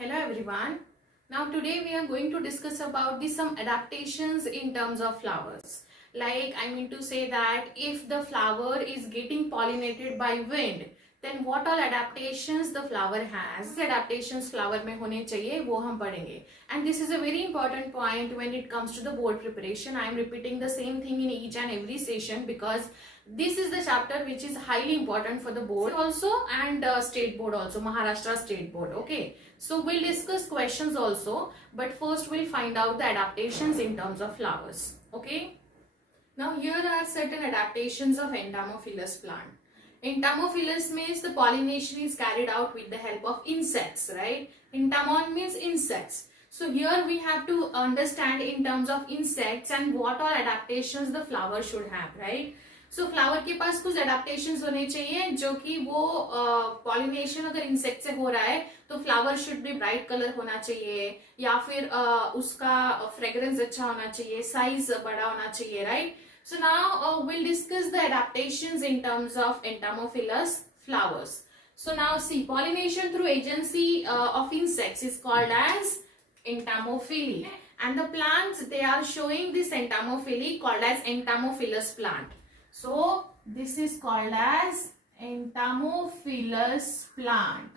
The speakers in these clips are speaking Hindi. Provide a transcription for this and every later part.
Hello everyone. Now today we are going to discuss about some adaptations in terms of flowers. Like I mean to say that if the flower is getting pollinated by wind, then what all adaptations the flower has. Adaptations flower में होने चाहिए वो हम पढ़ेंगे. And this is a very important point when it comes to the board preparation. I am repeating the same thing in each and every session because this is the chapter which is highly important for the board also and state board also, Maharashtra state board. Okay, so we'll discuss questions also, but first we'll find out the adaptations in terms of flowers. Okay, now here are certain adaptations of Entamophilus plant. Entamophilus means the pollination is carried out with the help of insects, right? Entamon means insects. So here we have to understand in terms of insects and what all adaptations the flower should have, right? So flower के पास कुछ एडेप्टेशंस होने चाहिए जो कि वो पॉलिनेशन अगर इंसेक्ट से हो रहा है तो flower should be bright colour होना चाहिए या फिर उसका फ्रेग्रेंस अच्छा होना चाहिए, साइज बड़ा होना चाहिए, right? So now will discuss the adaptations in terms of entomophilous flowers. So now see, pollination through agency of insects is called as entamophily, and the plants they are showing this entamophily called as entamophilous plant. So this is called as entamophilous plant.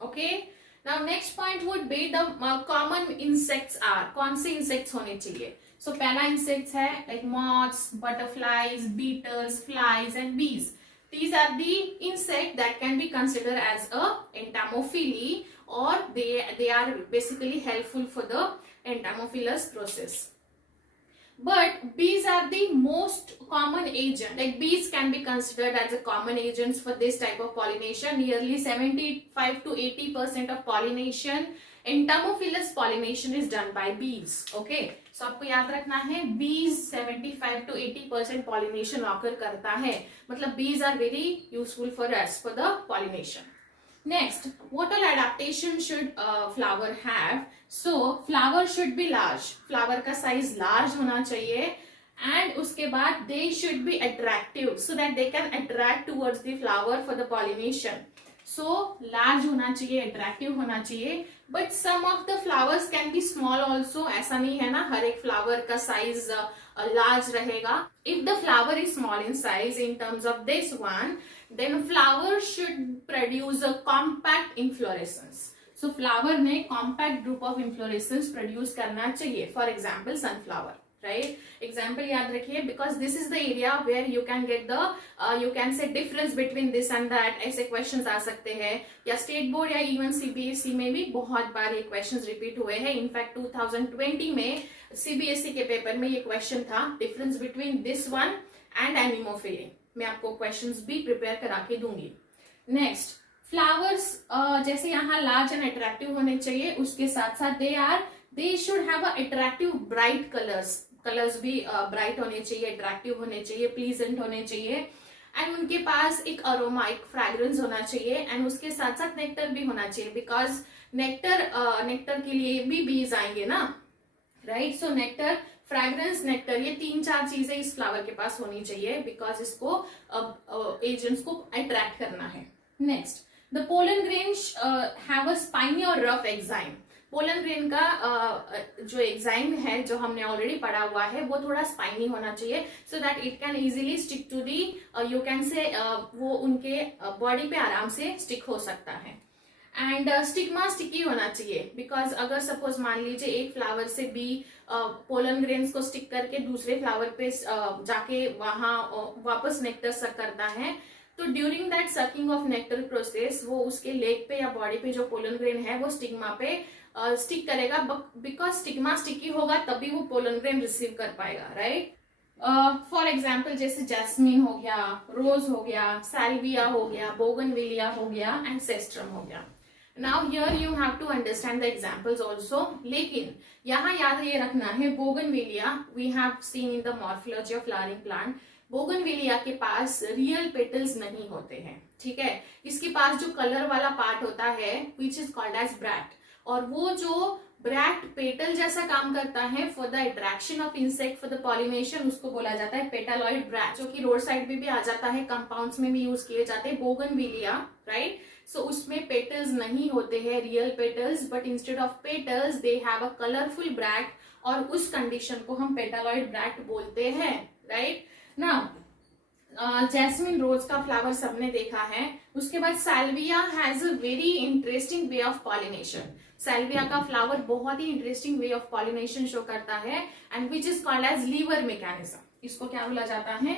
Okay. Now next point would be the common insects are. कौन से insects होने चाहिए? So पहला insects है like moths, butterflies, beetles, flies and bees. These are the insect that can be considered as a entamophily, or they are basically helpful for the entamophilous process. But bees are the most common agent. Like bees can be considered as a common agents for this type of pollination. Nearly 75 to 80% of pollination, entomophilous pollination is done by bees. Okay, so आपको याद रखना है bees 75 to 80% pollination occur करता है. मतलब bees are very useful for us for the pollination. Next, what all adaptation should flower have? So flower should be large. Flower का size large होना चाहिए, and उसके बाद they should be attractive so that they can attract towards the flower for the pollination. So large होना चाहिए, attractive होना चाहिए. But some of the flowers can be small also. ऐसा नहीं है ना हर एक flower का size large रहेगा. If the flower is small in size in terms of this one, then flower should produce a compact inflorescence. So flower में compact group of inflorescence produce करना चाहिए. For example, sunflower, right? Example याद रखिए because this is the area where you can get the you can say difference between this and that. ऐसे questions आ सकते हैं या state board या even CBSE में भी बहुत बार ये questions repeat हुए हैं. In fact 2020 में CBSE के पेपर में ये question था difference between this one and anemophily. मैं आपको क्वेश्चंस भी प्रिपेयर करा के दूंगी. नेक्स्ट, फ्लावर्स जैसे यहाँ लार्ज एंड अट्रैक्टिव होने चाहिए, उसके साथ साथ they should have a attractive bright colours भी ब्राइट होने चाहिए, अट्रैक्टिव होने चाहिए, प्लीजेंट होने चाहिए, एंड उनके पास एक अरोमा, एक फ्रेग्रेंस होना चाहिए, एंड उसके साथ साथ नेक्टर भी होना चाहिए बिकॉज नेक्टर के लिए भी बीज आएंगे ना, राइट? सो नेक्टर, फ्रेग्रेंस, नेक्टर, ये 3-4 चीजें इस फ्लावर के पास होनी चाहिए बिकॉज इसको एजेंट्स को अट्रैक्ट करना है. Next, the pollen grain have a spiny और रफ एग्जाइम. पोलन ग्रेन का जो एग्जाइम है जो हमने ऑलरेडी पढ़ा हुआ है वो थोड़ा स्पाइनी होना चाहिए so that it can easily stick to the you can say वो उनके बॉडी पे आराम से स्टिक हो सकता है. एंड स्टिग्मा स्टिकी होना चाहिए बिकॉज अगर सपोज मान लीजिए एक फ्लावर से भी पोलन ग्रेन्स को स्टिक करके दूसरे फ्लावर पे जाके वहां वापस नेक्टर सक करता है तो during that sucking of nectar process वो उसके लेग पे या बॉडी पे जो पोलन ग्रेन है वो स्टिग्मा पे स्टिक करेगा बिकॉज स्टिग्मा स्टिकी होगा तभी वो पोलन ग्रेन रिसीव कर पाएगा, राइट? फॉर एग्जाम्पल जैसे जैस्मिन हो गया, रोज हो गया, सैल्विया हो गया, बोगनविलिया हो गया एंड सेस्ट्रम हो गया. Now here you have to understand the examples also. लेकिन यहाँ याद ये रखना है bougainvillea we have seen in the morphology of flowering plant. Bougainvillea के पास रियल पेटल्स नहीं होते हैं, ठीक है? इसके पास जो कलर वाला पार्ट होता है which is called as bract, और वो जो ब्रैक्ट पेटल जैसा काम करता है for the attraction of insect for the pollination, उसको बोला जाता है पेटालॉइड ब्रैक्ट, जो कि रोड साइड पे भी आ जाता है, कंपाउंड्स में भी यूज किए जाते हैं, बोगनविलिया, राइट? सो उसमें पेटल्स नहीं होते हैं real petals, but instead of petals they have a colourful bract, और उस कंडीशन को हम पेटालॉइड ब्रैक्ट बोलते हैं, राइट ना। जैस्मिन रोज का फ्लावर सबने देखा है। उसके बाद salvia has a very interesting way of pollination. Salvia का फ्लावर बहुत ही interesting way of pollination show करता है, and which is called as lever mechanism. इसको क्या बोला जाता है?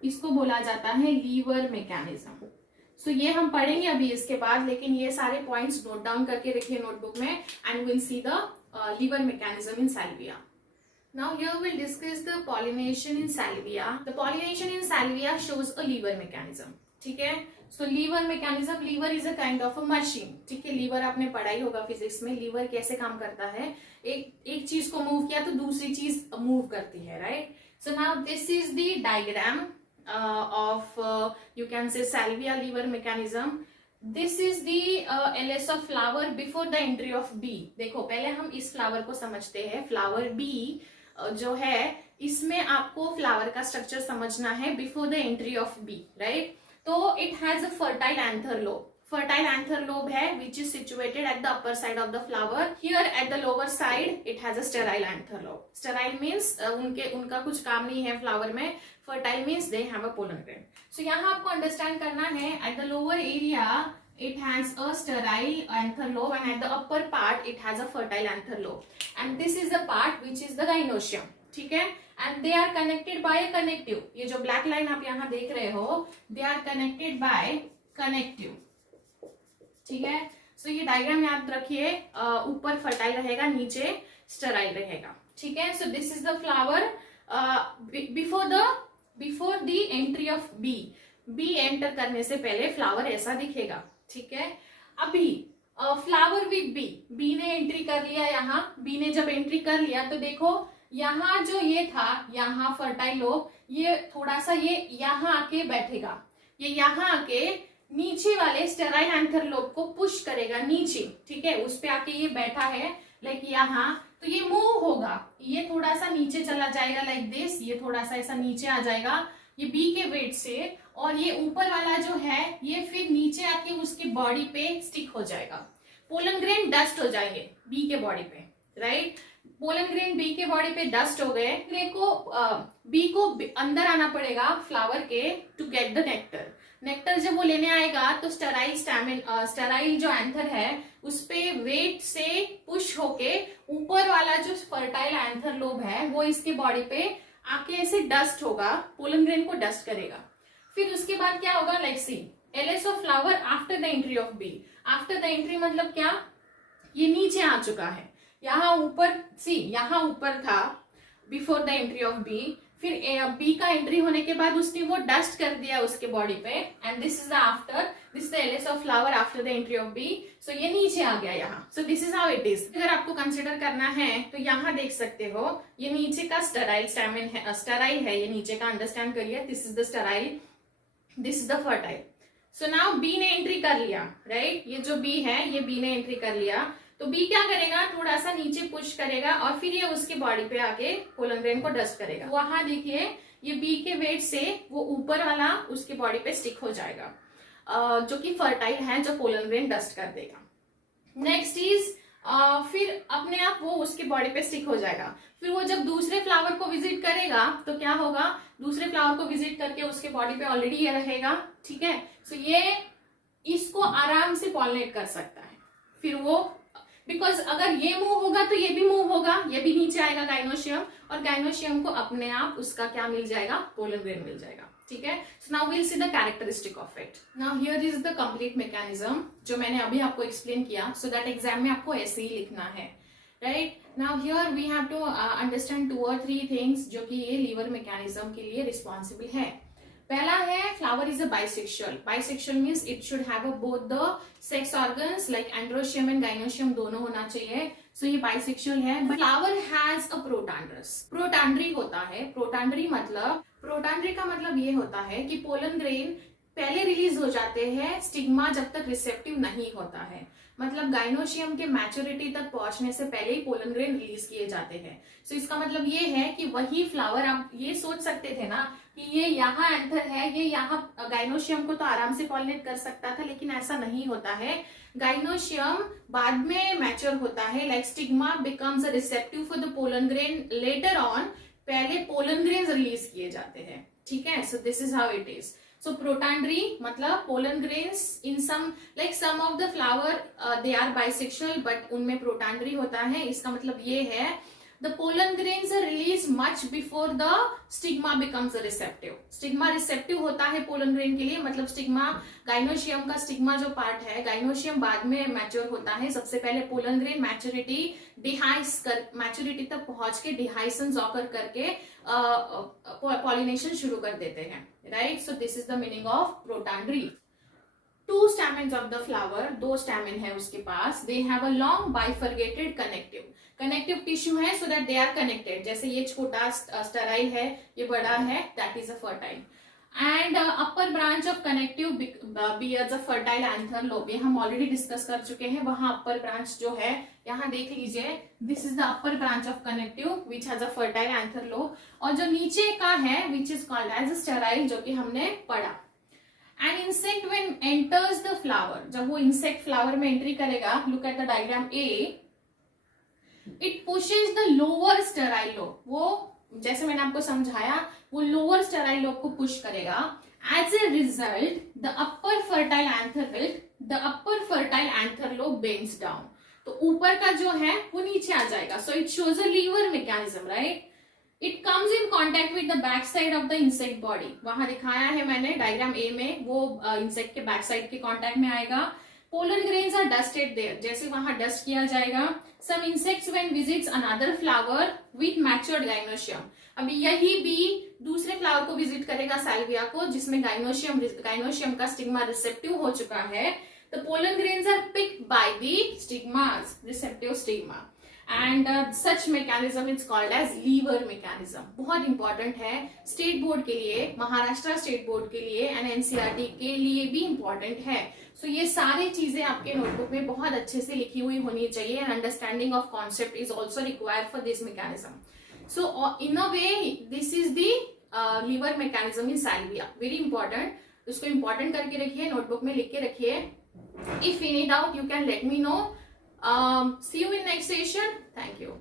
इसको बोला जाता है लीवर मैकेनिज्म। सो ये हम पढ़ेंगे अभी इसके बाद, लेकिन ये सारे पॉइंट्स नोट डाउन करके रखिए नोटबुक में, and will see the lever mechanism in salvia. Now here we'll discuss the pollination in salvia. The pollination in salvia shows a lever mechanism. ठीक है, so lever mechanism, lever is a kind of a machine. ठीक है, lever आपने पढ़ाई होगा फिजिक्स में, lever कैसे काम करता है, एक चीज को मूव किया तो दूसरी चीज मूव करती है, right. So now this is the diagram of you can say salvia lever mechanism. This is the LS of flower before the entry of bee. देखो पहले हम इस फ्लावर को समझते हैं. फ्लावर बी जो है, इसमें आपको फ्लावर का स्ट्रक्चर समझना है before the entry of bee, right. तो it has a fertile anther lobe. Fertile anther lobe है which is situated at the upper side of the flower. Here at the lower side it has a sterile anther lobe. Sterile means उनका कुछ काम नहीं है फ्लावर में. Fertile means they have a pollen grain. So यहाँ आपको अंडरस्टैंड करना है, at the lower area it has a sterile anther lobe, and at the upper part it has a fertile anther lobe, and this is the part which is the gynoecium. ठीक है, and they are connected by a connective. ये जो black line आप यहाँ देख रहे हो, they are connected by connective. ठीक है, so ये डायग्राम याद रखिए, ऊपर फर्टाइल रहेगा, नीचे स्टेराइल रहेगा. ठीक है, so this is the flower before the entry of bee. Bee enter करने से पहले फ्लावर ऐसा दिखेगा. ठीक है, अभी फ्लावर विद बी, बी ने एंट्री कर लिया. यहाँ बी ने जब एंट्री कर लिया तो देखो यहाँ जो ये था, यहाँ फर्टाइल लोब, ये थोड़ा सा ये यहाँ आके बैठेगा. ये यहाँ आके नीचे वाले स्टेराइल एंथर लोब को पुश करेगा नीचे. ठीक है, उस पे आके ये बैठा है लाइक यहाँ, तो ये मूव होगा, ये थोड़ा सा नीचे चला जाएगा लाइक दिस, ये थोड़ा सा ऐसा नीचे आ जाएगा ये बी के वेट से, और ये ऊपर वाला जो है ये फिर नीचे आके उसके बॉडी पे स्टिक हो जाएगा. पोलन ग्रेन डस्ट हो जाएंगे बी के बॉडी पे, राइट. पोलन ग्रेन बी के बॉडी पे डस्ट हो गए, बी को अंदर आना पड़ेगा फ्लावर के to get the nectar. Nectar जब वो लेने आएगा तो स्टेराइल जो एंथर है उस पे वेट से पुश होके ऊपर वाला जो फर्टाइल एंथर लोब है वो इसके बॉडी पे आके ऐसे डस्ट होगा, पोलन ग्रेन को डस्ट करेगा. फिर उसके बाद क्या होगा, like see LS of flower after the entry of bee. After the entry मतलब क्या, ये नीचे आ चुका है. यहाँ ऊपर सी, यहाँ ऊपर था before the entry of bee. फिर बी का एंट्री होने के बाद उसने वो डस्ट कर दिया उसके बॉडी पे, and this is the after, this is the LS of flower after the entry of bee. So ये नीचे आ गया यहाँ. So this is how it is. अगर आपको कंसिडर करना है तो यहाँ देख सकते हो, ये नीचे का स्टेराइल स्टैमिन है, स्टेराइल है ये नीचे का, अंडरस्टैंड करिए. This is the sterile, this is the fertile. So now bee ने एंट्री कर लिया, राइट. ये जो बी है ये बी ने एंट्री कर लिया, तो बी क्या करेगा, थोड़ा सा नीचे पुश करेगा और फिर ये उसके बॉडी पे आके पोलन ग्रेन को डस्ट करेगा. वहां देखिए ये बी के वेट से वो ऊपर वाला उसके बॉडी पे स्टिक हो जाएगा, जो कि फर्टाइल है, जो पोलन ग्रेन डस्ट कर देगा. नेक्स्ट इज फिर अपने आप वो उसके बॉडी पे स्टिक हो जाएगा. फिर वो जब दूसरे फ्लावर को विजिट करेगा तो क्या होगा, दूसरे फ्लावर को विजिट करके उसके बॉडी पे ऑलरेडी ये रहेगा. ठीक है, सो ये इसको आराम से पॉलिनेट कर सकता है. फिर वो बिकॉज अगर ये मूव होगा तो ये भी मूव होगा, ये भी नीचे आएगा गाइनोशियम, और गाइनोशियम को अपने आप उसका क्या मिल जाएगा, पोलन ग्रेन मिल जाएगा. ठीक है, so now we'll see the characteristic of it. Now here is the complete mechanism जो मैंने अभी आपको एक्सप्लेन किया, सो दैट एग्जाम में आपको ऐसे ही लिखना है, right. Now here we have to understand 2 or 3 things जो कि ये लीवर मैकेनिज्म के लिए रिस्पॉन्सिबल है. पहला है flower is a bisexual. Bisexual means it should have both the sex organs like androecium and gynoecium दोनों होना चाहिए. सो ये बाइसेक्सुअल है. But flower has a protandrous. Protandry होता है. प्रोटांड्री का मतलब ये होता है कि पोलन ग्रेन पहले रिलीज हो जाते हैं स्टिग्मा जब तक रिसेप्टिव नहीं होता है, मतलब गाइनोशियम के मैच्योरिटी तक पहुंचने से पहले ही पोलन ग्रेन रिलीज किए जाते हैं। सो इसका मतलब ये है कि वही फ्लावर, आप ये सोच सकते थे ना कि ये यहाँ एंथर है, ये यहाँ गाइनोशियम को तो आराम से पॉलिनेट कर सकता था, लेकिन ऐसा नहीं होता है। गाइनोशियम बाद में मैच्योर होता है, like stigma becomes a receptive for the pollen grain later on, पहले पोलन ग्रेन रिलीज किए जाते हैं, ठीक है। सो this is how it is. So protandry मतलब pollen grains in some of the flower they are bisexual but उनमें protandry होता है। इसका मतलब ये है the pollen grains are released much before the stigma becomes a receptive। stigma receptive होता है pollen grain के लिए, मतलब stigma gynoecium का stigma जो पार्ट है, gynoecium बाद में मैच्योर होता है, सबसे पहले pollen grain मैच्योरिटी तक पहुंच के डिहाइसन्स ऑकर करके पॉलिनेशन शुरू कर देते हैं, right. So this is the meaning of protandry. 2 stamens of the flower, 2 stamen है उसके पास। They have a long bifurcated connective tissue है, so that they are connected. जैसे ये छोटा स्टेराइल है, ये बड़ा है, that is a fertile. And upper branch of connective bears a fertile anther lobe, ये हम ऑलरेडी डिस्कस कर चुके हैं। वहां अपर ब्रांच जो है, यहाँ देख लीजिए, this is the upper branch of connective which has a fertile anther lobe, और जो नीचे का है which is called as a sterile, जो कि हमने पढ़ा। An insect when enters the flower, जब वो इंसेक्ट फ्लावर में एंट्री करेगा, look at the diagram A, it pushes the lower sterile lobe, वो जैसे मैंने आपको समझाया, वो लोअर स्टेराइल लोब को पुश करेगा। As a result the upper fertile anther lobe bends down, तो ऊपर का जो है वो नीचे आ जाएगा। So it shows a lever mechanism, right. It comes in contact with the back side of the insect body, वहां दिखाया है मैंने डायग्राम ए में, वो इंसेक्ट के बैक साइड के कॉन्टेक्ट में आएगा। Pollen grains are dusted there, जैसे वहां डस्ट किया जाएगा। Some insects when visits another flower with matured gynoecium, अभी यही भी दूसरे फ्लावर को विजिट करेगा, साल्विया को, जिसमें गाइनोशियम का स्टिग्मा रिसेप्टिव हो चुका है। The pollen grains are picked by the stigmas, receptive stigma, and such mechanism is called as lever mechanism. बहुत इंपॉर्टेंट है स्टेट बोर्ड के लिए, महाराष्ट्र स्टेट बोर्ड के लिए एंड एनसीईआरटी के लिए भी इंपॉर्टेंट है। सो ये सारी चीजें आपके नोटबुक में बहुत अच्छे से लिखी हुई होनी चाहिए, and understanding of concept is also required for this mechanism. So in a way this is the lever mechanism in Salvia, very important. उसको इंपॉर्टेंट करके रखिए, नोटबुक में लिख के रखिए। If any doubt you can let me know. See you in next session. Thank you.